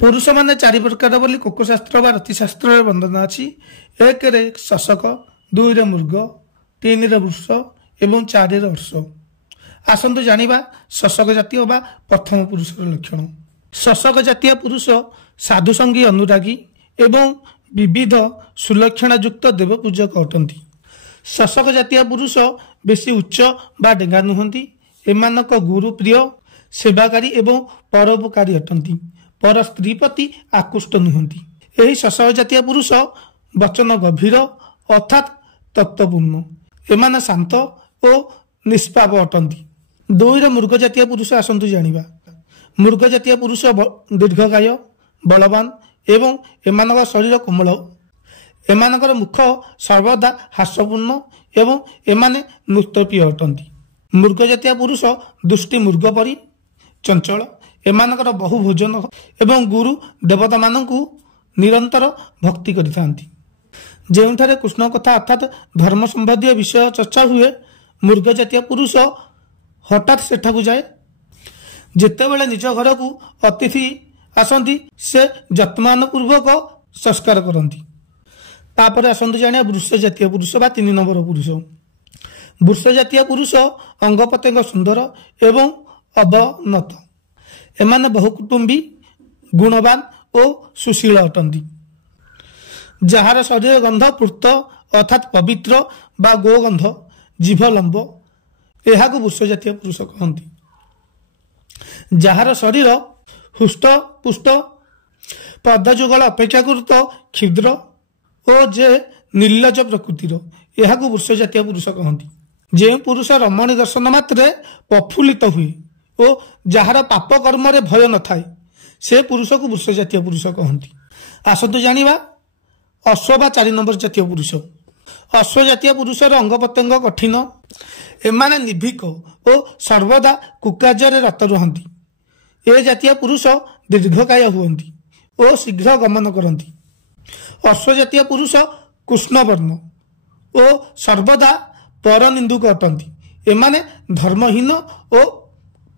पुरुष माने चारि प्रकार बोली कोकोशास्त्र बा रतिशास्त्र बंधन अच्छी। एक रे शशक, दुई रे मृग, तीन रे वृष एवं चारि रे हर्ष। आसंतु जानिबा शशक जातीय बा प्रथम पुरुष लक्षण। शशक जातीय पुरुष साधुसंगी अनुरागी एवं विविध सुलक्षण युक्त देव पूजक अटंती। शशक जातीय पुरुष बेसी उच्च बा डेंगा नुहंती। एमानक गुरु प्रिय, सेवाकारी एवं परोपकारी अटंती। पर स्त्री प्रति आकृष्ट नुहंती। एही शशक जातीय पुरुष वचन गभीर अर्थात तत्वपूर्ण। एमान शांत और निष्पाप अटंती। दुई रे मृग जातीय पुरुष आसंतु जानिबा। मृग जातीय पुरुष दीर्घकाय, बलवान एवं एमानक शरीर कोमल। एमानकर मुख सर्वदा हास्यपूर्ण एवं एमाने नृत्यप्रिय अटंती। मृग जातीय पुरुष दुष्टि मृग परी चंचल। एमानकर बहु भोजन एवं गुरु देवता मानकु निरंतर भक्ति करिथांती। जेउठारे कृष्ण कथा अर्थात धर्म संबंधी विषय चर्चा हुए मृग जातीय पुरुष हठात सेठाकु जाए। जेतेबेले निज घर को अतिथि आसंती से जत्मान पूर्वक संस्कार करती। तापर आसंतु जानिया वृष जातीय पुरुष बा 3 नंबर पुरुष। वृष जातीय पुरुष अंग प्रत्यंग सुंदर एवं अवनत। एमाने बहुकुटुंबी, गुणवान और सुशील अटंती। जार शरीर गंध पूर्त अर्थात पवित्र बा गोगंध जीभ लंब यह वृष जातीय पुरुष कहती। जार शरीर हुष्ट पुष्ट पदजुगल अपेक्षाकृत क्षुद्र और जे निर्लज प्रकृतिर यह वृष जातीय पुरुष कहती। जे पुरुष रमणी दर्शन मात्रे प्रफुल्लित हुए और जार पाप कर्म रे भय न थाए से पुरुष को वृष जातीय पुरुष कहती। आसतु जानिबा अश्व बा 4 नंबर जातीय पुरुष। अश्व जातीय पुरुषर अंग प्रत्यंग कठिन। एमाने निर्भीक और सर्वदा कुकार्य रत रुहंती। ए जातीय पुरुष दीर्घकाय हुअंती और शीघ्र गमन करती। अश्व जातीय पुरुष कृष्ण वर्ण और सर्वदा पर निंदुक अटंती। एमाने धर्महीन और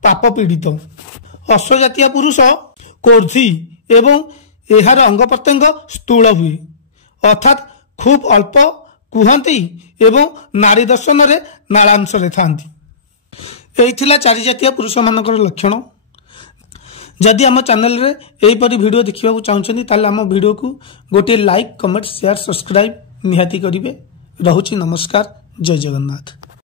पाप पीड़ित। अश्व जातीय पुरुष कोर्धी एवं एहार अंग प्रत्यंग स्थूल हुए अर्थात खूब अल्प कुहंती एवं नारी दर्शन रे नालांश रे थांती। एही थिला 4 जातीय पुरुष मानकर लक्षण। जदि आम चैनल रे एही परि वीडियो देखिबा चाहछनी ताले आम वीडियो को गोटे लाइक, कमेंट, शेयर, सब्सक्राइब निहाती करिवे। रहुची नमस्कार। जय जगन्नाथ।